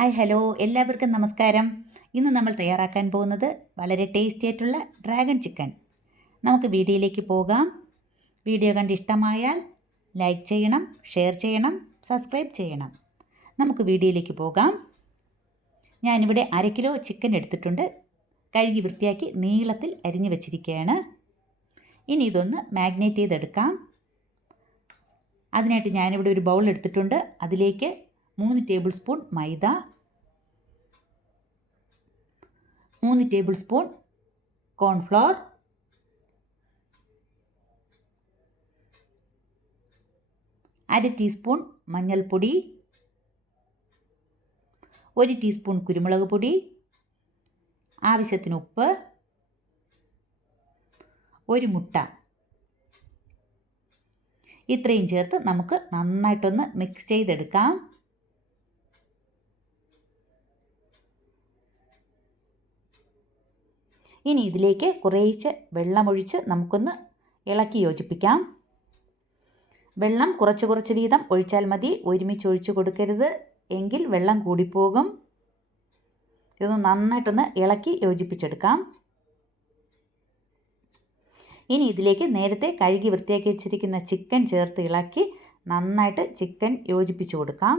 Hi hello എല്ലാവർക്കും നമസ്കാരം. ഇന്ന് നമ്മൾ തയ്യാറാക്കാൻ പോകുന്നത് വളരെ ടേസ്റ്റി ആയിട്ടുള്ള ഡ്രാഗൺ ചിക്കൻ. നമുക്ക് വീഡിയോയിലേക്ക് പോകാം. വീഡിയോ കണ്ട് ഇഷ്ടമായാൽ ലൈക്ക് ചെയ്യണം, ഷെയർ ചെയ്യണം, സബ്സ്ക്രൈബ് ചെയ്യണം. നമുക്ക് വീഡിയോയിലേക്ക് പോകാം. ഞാനിവിടെ 1/2 കിലോ ചിക്കൻ എടുത്തിട്ടുണ്ട്. കഴുകി വൃത്തിയാക്കി നീളത്തിൽ അരിഞ്ഞു വെച്ചിരിക്കുകയാണ്. ഇനി ഇതൊന്ന് മാഗ്നേറ്റ് ചെയ്തെടുക്കാം. അതിനായിട്ട് ഞാനിവിടെ ഒരു ബൗൾ എടുത്തിട്ടുണ്ട്. അതിലേക്ക് 3 ടേബിൾ സ്പൂൺ മൈദ, 3 ടേബിൾ സ്പൂൺ കോൺഫ്ലവർ, 1/2 ടീസ്പൂൺ മഞ്ഞൾപ്പൊടി, 1 ടീസ്പൂൺ കുരുമുളക് പൊടി, ആവശ്യത്തിന് ഉപ്പ്, 1 മുട്ട. ഇത്രയും ചേർത്ത് നമുക്ക് നന്നായിട്ടൊന്ന് മിക്സ് ചെയ്തെടുക്കാം. ഇനി ഇതിലേക്ക് കുറേശ്ശെ വെള്ളമൊഴിച്ച് നമുക്കൊന്ന് ഇളക്കി യോജിപ്പിക്കാം. വെള്ളം കുറച്ച് വീതം ഒഴിച്ചാൽ മതി, ഒരുമിച്ച് ഒഴിച്ച് കൊടുക്കരുത്, എങ്കിൽ വെള്ളം കൂടിപ്പോകും. ഇതൊന്ന് നന്നായിട്ടൊന്ന് ഇളക്കി യോജിപ്പിച്ചെടുക്കാം. ഇനി ഇതിലേക്ക് നേരത്തെ കഴുകി വൃത്തിയാക്കി വെച്ചിരിക്കുന്ന ചിക്കൻ ചേർത്ത് ഇളക്കി നന്നായിട്ട് ചിക്കൻ യോജിപ്പിച്ച് കൊടുക്കാം.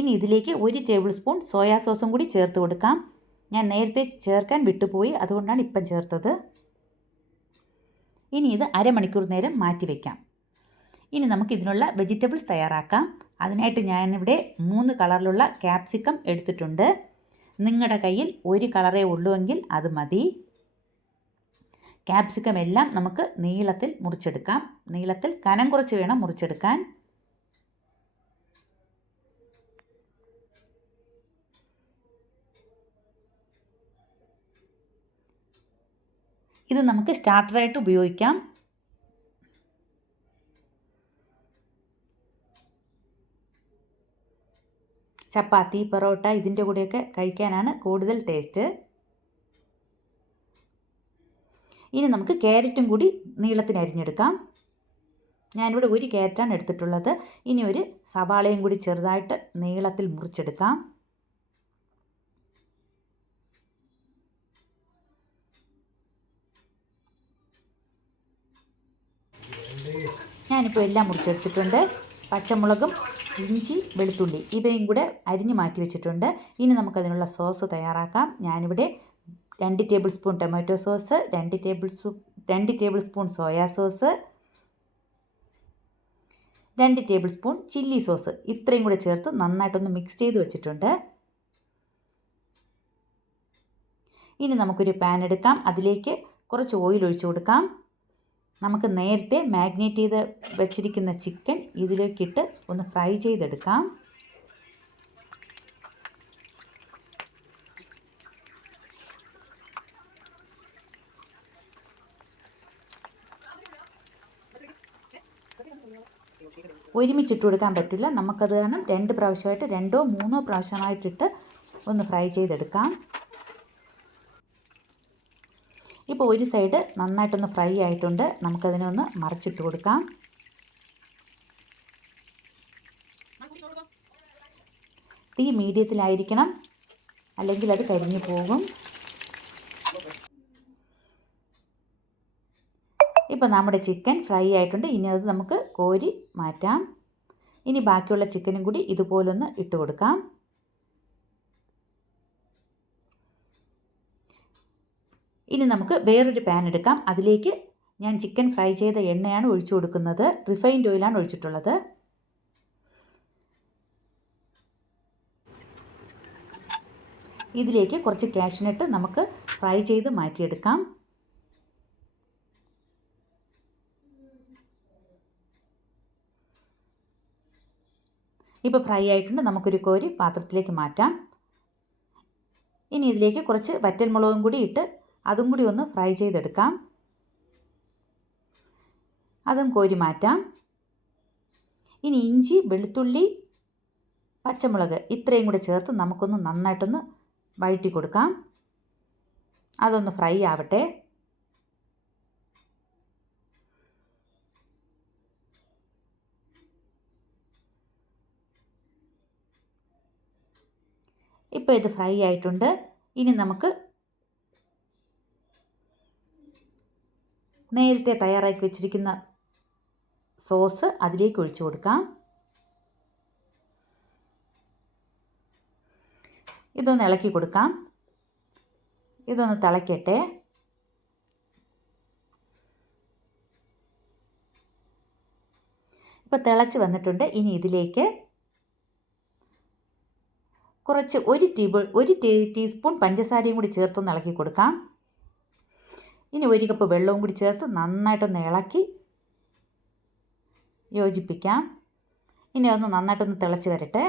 ഇനി ഇതിലേക്ക് 1 ടേബിൾ സ്പൂൺ സോയാ സോസും കൂടി ചേർത്ത് കൊടുക്കാം. ഞാൻ നേരത്തെ ചേർക്കാൻ വിട്ടുപോയി, അതുകൊണ്ടാണ് ഇപ്പം ചേർത്തത്. ഇനി ഇത് അരമണിക്കൂർ നേരം മാറ്റി വയ്ക്കാം. ഇനി നമുക്ക് ഇതിനുള്ള വെജിറ്റബിൾസ് തയ്യാറാക്കാം. അതിനായിട്ട് ഞാനിവിടെ 3 കളറിലുള്ള ക്യാപ്സിക്കം എടുത്തിട്ടുണ്ട്. നിങ്ങളുടെ കയ്യിൽ 1 കളറേ ഉള്ളുവെങ്കിൽ അത് മതി. ക്യാപ്സിക്കം എല്ലാം നമുക്ക് നീളത്തിൽ മുറിച്ചെടുക്കാം. നീളത്തിൽ കനം കുറച്ച് വേണം മുറിച്ചെടുക്കാൻ. ഇത് നമുക്ക് സ്റ്റാർട്ടറായിട്ട് ഉപയോഗിക്കാം. ചപ്പാത്തി, പൊറോട്ട ഇതിൻ്റെ കൂടെയൊക്കെ കഴിക്കാനാണ് കൂടുതൽ ടേസ്റ്റ്. ഇനി നമുക്ക് ക്യാരറ്റും കൂടി നീളത്തിന് അരിഞ്ഞെടുക്കാം. ഞാനിവിടെ 1 ക്യാരറ്റാണ് എടുത്തിട്ടുള്ളത്. ഇനി ഒരു സവാളയും കൂടി ചെറുതായിട്ട് നീളത്തിൽ മുറിച്ചെടുക്കാം. ഞാനിപ്പോൾ എല്ലാം മുറിച്ചെടുത്തിട്ടുണ്ട്. പച്ചമുളകും ഇഞ്ചി, വെളുത്തുള്ളി ഇവയും കൂടെ അരിഞ്ഞ് മാറ്റി വെച്ചിട്ടുണ്ട്. ഇനി നമുക്കതിനുള്ള സോസ് തയ്യാറാക്കാം. ഞാനിവിടെ 2 table spoon tomato sauce, 2 table spoon soya sauce, 2 table spoon chilli sauce ഇത്രയും കൂടെ ചേർത്ത് നന്നായിട്ടൊന്ന് മിക്സ് ചെയ്ത് വെച്ചിട്ടുണ്ട്. ഇനി നമുക്കൊരു പാൻ എടുക്കാം. അതിലേക്ക് കുറച്ച് ഓയിൽ ഒഴിച്ചു കൊടുക്കാം. നമുക്ക് നേരത്തെ മാഗ്നേറ്റ് ചെയ്ത് വെച്ചിരിക്കുന്ന ചിക്കൻ ഇതിലേക്കിട്ട് ഒന്ന് ഫ്രൈ ചെയ്തെടുക്കാം. ഒരുമിച്ചിട്ട് കൊടുക്കാൻ പറ്റില്ല, നമുക്കത് കാരണം 2 പ്രാവശ്യമായിട്ട് 2ഓ 3ഓ പ്രാവശ്യമായിട്ടിട്ട് ഒന്ന് ഫ്രൈ ചെയ്തെടുക്കാം. ഇപ്പോൾ ഒരു സൈഡ് നന്നായിട്ടൊന്ന് ഫ്രൈ ആയിട്ടുണ്ട്. നമുക്കതിനെ ഒന്ന് മറിച്ചിട്ട് കൊടുക്കാം. തീ മീഡിയത്തിലായിരിക്കണം, അല്ലെങ്കിൽ അത് കരിഞ്ഞു പോകും. ഇപ്പോൾ നമ്മുടെ ചിക്കൻ ഫ്രൈ ആയിട്ടുണ്ട്. ഇനി അത് നമുക്ക് കോരി മാറ്റാം. ഇനി ബാക്കിയുള്ള ചിക്കനും കൂടി ഇതുപോലൊന്ന് ഇട്ട് കൊടുക്കാം. ഇനി നമുക്ക് വേറൊരു പാൻ എടുക്കാം. അതിലേക്ക് ഞാൻ ചിക്കൻ ഫ്രൈ ചെയ്ത എണ്ണയാണ് ഒഴിച്ചു കൊടുക്കുന്നത്. റിഫൈൻഡ് ഓയിലാണ് ഒഴിച്ചിട്ടുള്ളത്. ഇതിലേക്ക് കുറച്ച് കാഷ്നട്ട് നമുക്ക് ഫ്രൈ ചെയ്ത് മാറ്റിയെടുക്കാം. ഇപ്പോൾ ഫ്രൈ ആയിട്ടുണ്ട്. നമുക്കൊരു കോരി പാത്രത്തിലേക്ക് മാറ്റാം. ഇനി ഇതിലേക്ക് കുറച്ച് വറ്റൽമുളകും കൂടി ഇട്ട് അതും കൂടി ഒന്ന് ഫ്രൈ ചെയ്തെടുക്കാം. അതും കോരി മാറ്റാം. ഇനി ഇഞ്ചി, വെളുത്തുള്ളി, പച്ചമുളക് ഇത്രയും കൂടെ ചേർത്ത് നമുക്കൊന്ന് നന്നായിട്ടൊന്ന് വഴറ്റി കൊടുക്കാം. അതൊന്ന് ഫ്രൈ ആവട്ടെ. ഇപ്പോൾ ഇത് ഫ്രൈ ആയിട്ടുണ്ട്. ഇനി നമുക്ക് നേരത്തെ തയ്യാറാക്കി വെച്ചിരിക്കുന്ന സോസ് അതിലേക്ക് ഒഴിച്ചു കൊടുക്കാം. ഇതൊന്ന് ഇളക്കി കൊടുക്കാം. ഇതൊന്ന് തിളയ്ക്കട്ടെ. ഇപ്പോൾ തിളച്ച് വന്നിട്ടുണ്ട്. ഇനി ഇതിലേക്ക് കുറച്ച് ഒരു ടീസ്പൂൺ പഞ്ചസാരയും കൂടി ചേർത്തൊന്ന് ഇളക്കി കൊടുക്കാം. ഇനി 1 കപ്പ് വെള്ളവും കൂടി ചേർത്ത് നന്നായിട്ടൊന്ന് ഇളക്കി യോജിപ്പിക്കാം. ഇനി ഒന്ന് നന്നായിട്ടൊന്ന് തിളച്ച് വരട്ടെ.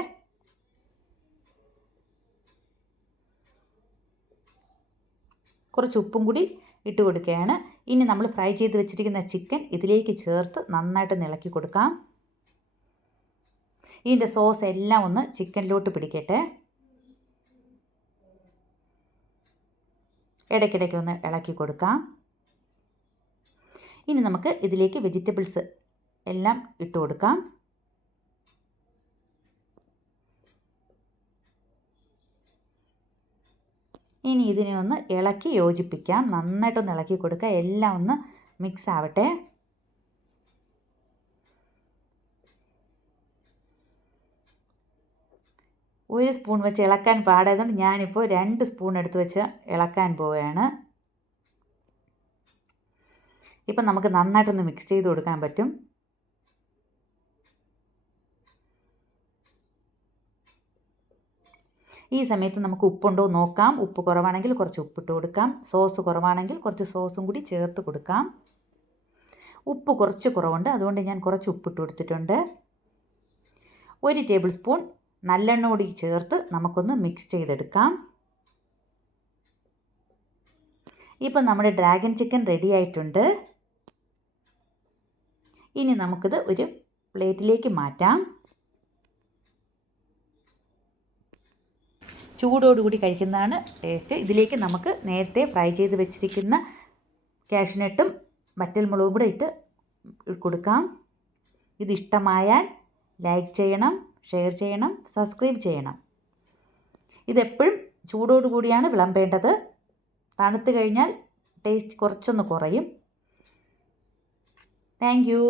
കുറച്ച് ഉപ്പും കൂടി ഇട്ട് കൊടുക്കുകയാണ്. ഇനി നമ്മൾ ഫ്രൈ ചെയ്ത് വെച്ചിരിക്കുന്ന ചിക്കൻ ഇതിലേക്ക് ചേർത്ത് നന്നായിട്ടൊന്ന് ഇളക്കി കൊടുക്കാം. ഇതിൻ്റെ സോസ് എല്ലാം ഒന്ന് ചിക്കനിലോട്ട് പിടിക്കട്ടെ. ഇടയ്ക്കിടയ്ക്ക് ഒന്ന് ഇളക്കി കൊടുക്കാം. ഇനി നമുക്ക് ഇതിലേക്ക് വെജിറ്റബിൾസ് എല്ലാം ഇട്ട് കൊടുക്കാം. ഇനി ഇതിനെ ഒന്ന് ഇളക്കി യോജിപ്പിക്കാം. നന്നായിട്ടൊന്ന് ഇളക്കി കൊടുക്കുക. എല്ലാം ഒന്ന് മിക്സ് ആവട്ടെ. ഒരു സ്പൂൺ വെച്ച് ഇളക്കാൻ പാടായതുകൊണ്ട് ഞാനിപ്പോൾ 2 സ്പൂൺ എടുത്ത് വെച്ച് ഇളക്കാൻ പോവുകയാണ്. ഇപ്പം നമുക്ക് നന്നായിട്ടൊന്ന് മിക്സ് ചെയ്ത് കൊടുക്കാൻ പറ്റും. ഈ സമയത്ത് നമുക്ക് ഉപ്പുണ്ടോ നോക്കാം. ഉപ്പ് കുറവാണെങ്കിൽ കുറച്ച് ഉപ്പിട്ട് കൊടുക്കാം. സോസ് കുറവാണെങ്കിൽ കുറച്ച് സോസും കൂടി ചേർത്ത് കൊടുക്കാം. ഉപ്പ് കുറച്ച് കുറവുണ്ട്, അതുകൊണ്ട് ഞാൻ കുറച്ച് ഉപ്പിട്ട് കൊടുത്തിട്ടുണ്ട്. 1 ടേബിൾ സ്പൂൺ നല്ലെണ്ണ കൂടി ചേർത്ത് നമുക്കൊന്ന് മിക്സ് ചെയ്തെടുക്കാം. ഇപ്പം നമ്മുടെ ഡ്രാഗൺ ചിക്കൻ റെഡി ആയിട്ടുണ്ട്. ഇനി നമുക്കിത് ഒരു പ്ലേറ്റിലേക്ക് മാറ്റാം. ചൂടോടുകൂടി കഴിക്കുന്നതാണ് ടേസ്റ്റ്. ഇതിലേക്ക് നമുക്ക് നേരത്തെ ഫ്രൈ ചെയ്ത് വെച്ചിരിക്കുന്ന കാഷ്നട്ടും വറ്റൽമുളകും കൂടെ ഇട്ട് കൊടുക്കാം. ഇത് ഇഷ്ടമായാൽ ലൈക്ക് ചെയ്യണം, ഷെയർ ചെയ്യണം, സബ്സ്ക്രൈബ് ചെയ്യണം. ഇതെപ്പോഴും ചൂടോടുകൂടിയാണ് വിളമ്പേണ്ടത്. തണുത്ത് കഴിഞ്ഞാൽ ടേസ്റ്റ് കുറച്ചൊന്ന് കുറയും. Thank you.